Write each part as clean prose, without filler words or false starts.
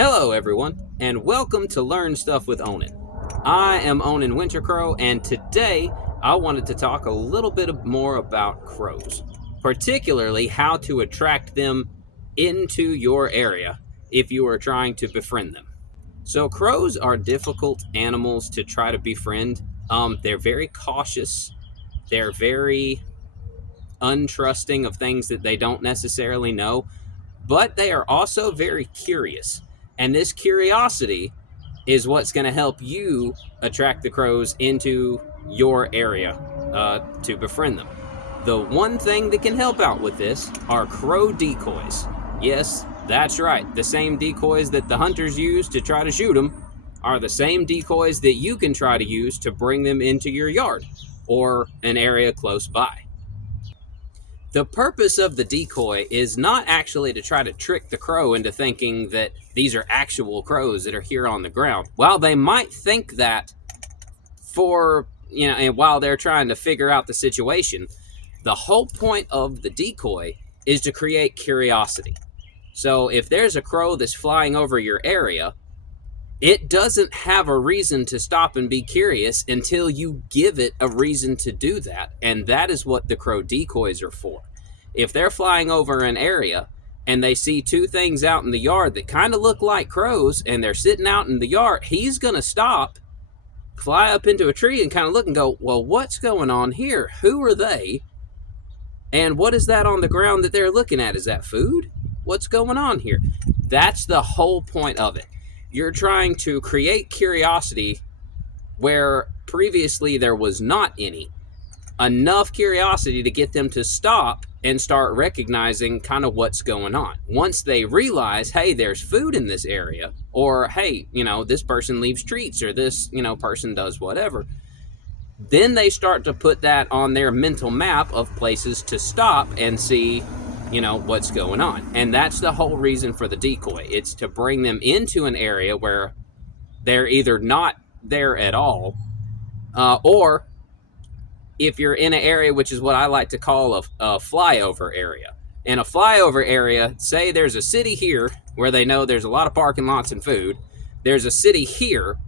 Hello everyone, and welcome to Learn Stuff with Onen. I am Onen Wintercrow, and today I wanted to talk a little bit more about crows, particularly how to attract them into your area if you are trying to befriend them. So crows are difficult animals to try to befriend. They're very cautious. They're very untrusting of things that they don't necessarily know, but they are also very curious. And this curiosity is what's going to help you attract the crows into your area to befriend them. The one thing that can help out with this are crow decoys. Yes, that's right. The same decoys that the hunters use to try to shoot them are the same decoys that you can try to use to bring them into your yard or an area close by. The purpose of the decoy is not actually to try to trick the crow into thinking that these are actual crows that are here on the ground. While they might think that and while they're trying to figure out the situation, the whole point of the decoy is to create curiosity. So if there's a crow that's flying over your area, it doesn't have a reason to stop and be curious until you give it a reason to do that. And that is what the crow decoys are for. If they're flying over an area and they see two things out in the yard that kind of look like crows and they're sitting out in the yard, he's going to stop, fly up into a tree and kind of look and go, well, what's going on here? Who are they? And what is that on the ground that they're looking at? Is that food? What's going on here? That's the whole point of it. You're trying to create curiosity where previously there was not any. Enough curiosity to get them to stop and start recognizing kind of what's going on. Once they realize, hey, there's food in this area, or hey, this person leaves treats, or this, person does whatever, then they start to put that on their mental map of places to stop and see what's going on. And that's the whole reason for the decoy. It's to bring them into an area where they're either not there at all, or if you're in an area, which is what I like to call a flyover area. In a flyover area, say there's a city here where they know there's a lot of parking lots and food. There's a city here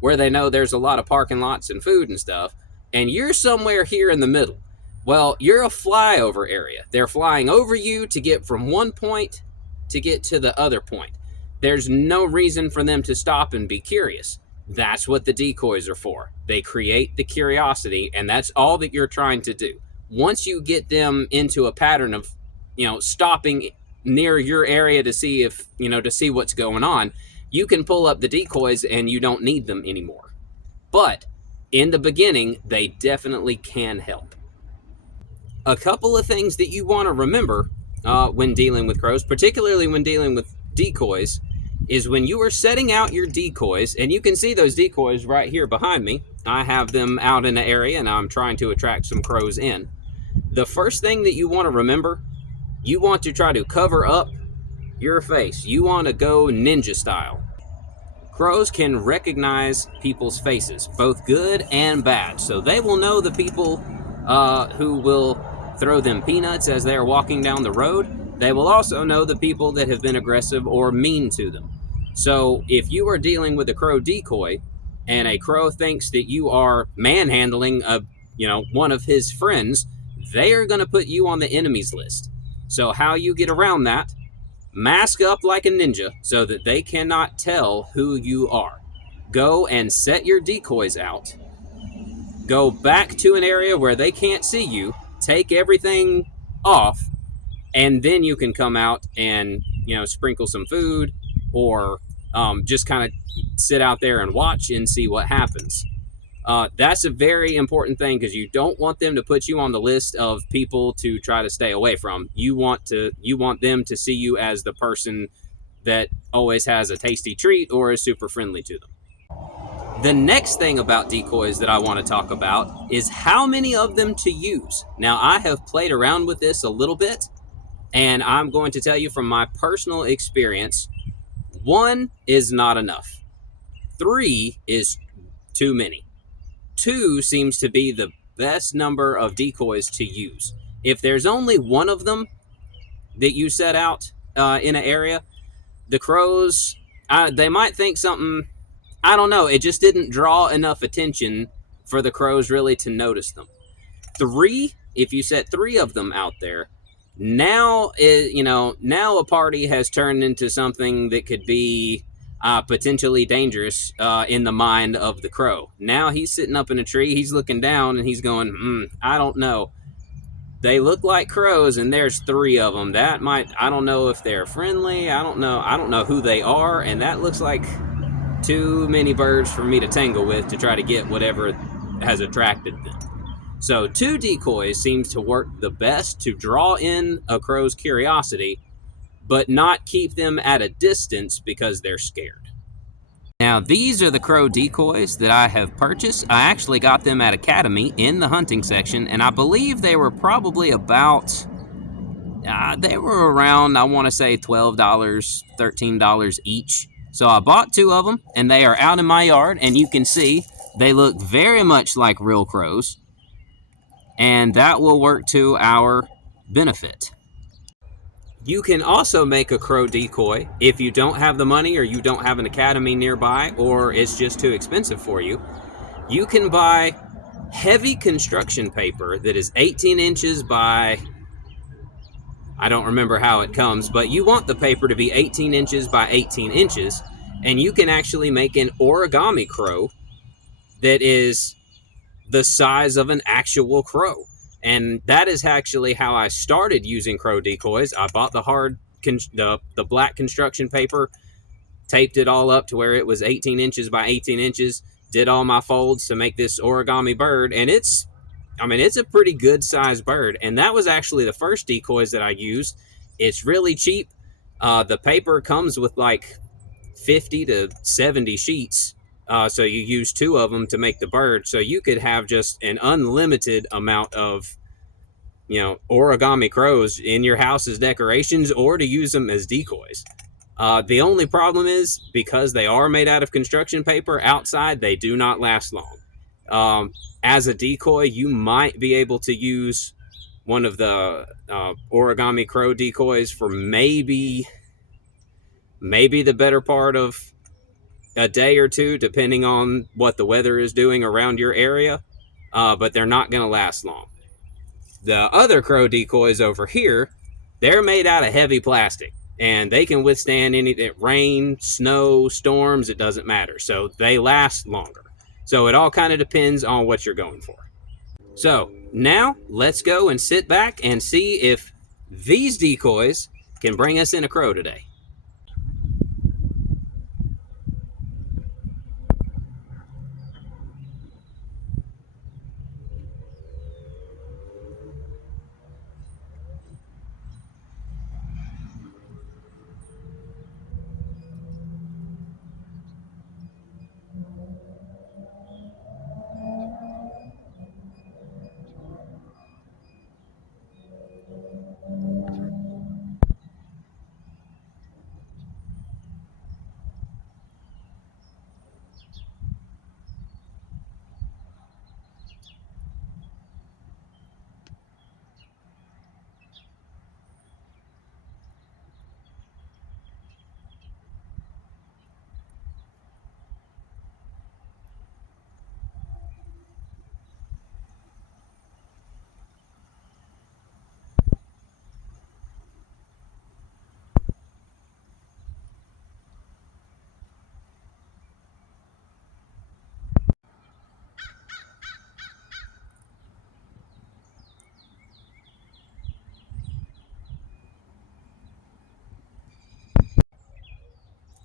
where they know there's a lot of parking lots and food and stuff. And you're somewhere here in the middle. Well, you're a flyover area. They're flying over you to get from one point to get to the other point. There's no reason for them to stop and be curious. That's what the decoys are for. They create the curiosity, and that's all that you're trying to do. Once you get them into a pattern of, stopping near your area to see to see what's going on, you can pull up the decoys and you don't need them anymore. But in the beginning, they definitely can help. A couple of things that you want to remember when dealing with crows, particularly when dealing with decoys, is when you are setting out your decoys, and you can see those decoys right here behind me. I have them out in an area and I'm trying to attract some crows in. The first thing that you want to remember, you want to try to cover up your face. You want to go ninja style. Crows can recognize people's faces, both good and bad. So they will know the people who will throw them peanuts as they're walking down the road. They will also know the people that have been aggressive or mean to them. So if you are dealing with a crow decoy and a crow thinks that you are manhandling one of his friends, they are going to put you on the enemies list. So how you get around that, mask up like a ninja so that they cannot tell who you are. Go and set your decoys out. Go back to an area where they can't see you. Take everything off, and then you can come out and sprinkle some food, or just kind of sit out there and watch and see what happens. That's a very important thing, because you don't want them to put you on the list of people to try to stay away from. You want them to see you as the person that always has a tasty treat or is super friendly to them. The next thing about decoys that I want to talk about is how many of them to use. Now, I have played around with this a little bit, and I'm going to tell you from my personal experience, 1 is not enough. 3 is too many. 2 seems to be the best number of decoys to use. If there's only one of them that you set out in an area, the crows They might think something, I don't know, it just didn't draw enough attention for the crows really to notice them. Three, if you set three of them out there, now now a party has turned into something that could be potentially dangerous in the mind of the crow. Now he's sitting up in a tree, he's looking down, and he's going, I don't know. They look like crows, and there's three of them. That might, I don't know if they're friendly. I don't know who they are, and that looks like too many birds for me to tangle with to try to get whatever has attracted them. So 2 decoys seems to work the best to draw in a crow's curiosity, but not keep them at a distance because they're scared. Now, these are the crow decoys that I have purchased. I actually got them at Academy in the hunting section, and I believe they were probably about, they were around, I want to say $12, $13 each. So I bought 2 of them, and they are out in my yard, and you can see they look very much like real crows, and that will work to our benefit. You can also make a crow decoy if you don't have the money, or you don't have an academy nearby, or it's just too expensive for you. You can buy heavy construction paper that is 18 inches by, I don't remember how it comes, but you want the paper to be 18 inches by 18 inches, and you can actually make an origami crow that is the size of an actual crow. And that is actually how I started using crow decoys. I bought the black construction paper, taped it all up to where it was 18 inches by 18 inches, did all my folds to make this origami bird, and it's a pretty good sized bird. And that was actually the first decoys that I used. It's really cheap. The paper comes with like 50 to 70 sheets. So you use 2 of them to make the bird. So you could have just an unlimited amount of, origami crows in your house as decorations, or to use them as decoys. The only problem is, because they are made out of construction paper, outside they do not last long. As a decoy, you might be able to use one of the origami crow decoys for maybe the better part of a day or 2, depending on what the weather is doing around your area, but they're not going to last long. The other crow decoys over here, they're made out of heavy plastic, and they can withstand anything, rain, snow, storms, it doesn't matter. So they last longer. So it all kind of depends on what you're going for. So now let's go and sit back and see if these decoys can bring us in a crow today.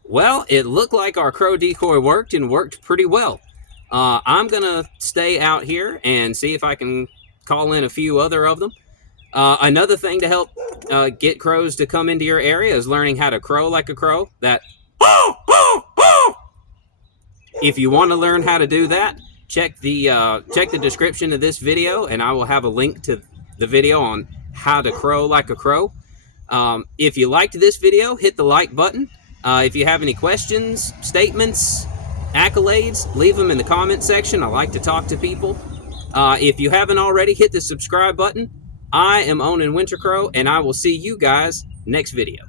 Well, it looked like our crow decoy worked, and worked pretty well. I'm going to stay out here and see if I can call in a few other of them. Another thing to help get crows to come into your area is learning how to crow like a crow. If you want to learn how to do that, check the description of this video, and I will have a link to the video on how to crow like a crow. If you liked this video, hit the like button. If you have any questions, statements, accolades, leave them in the comment section. I like to talk to people. If you haven't already, hit the subscribe button. I am Onen Wintercrow, and I will see you guys next video.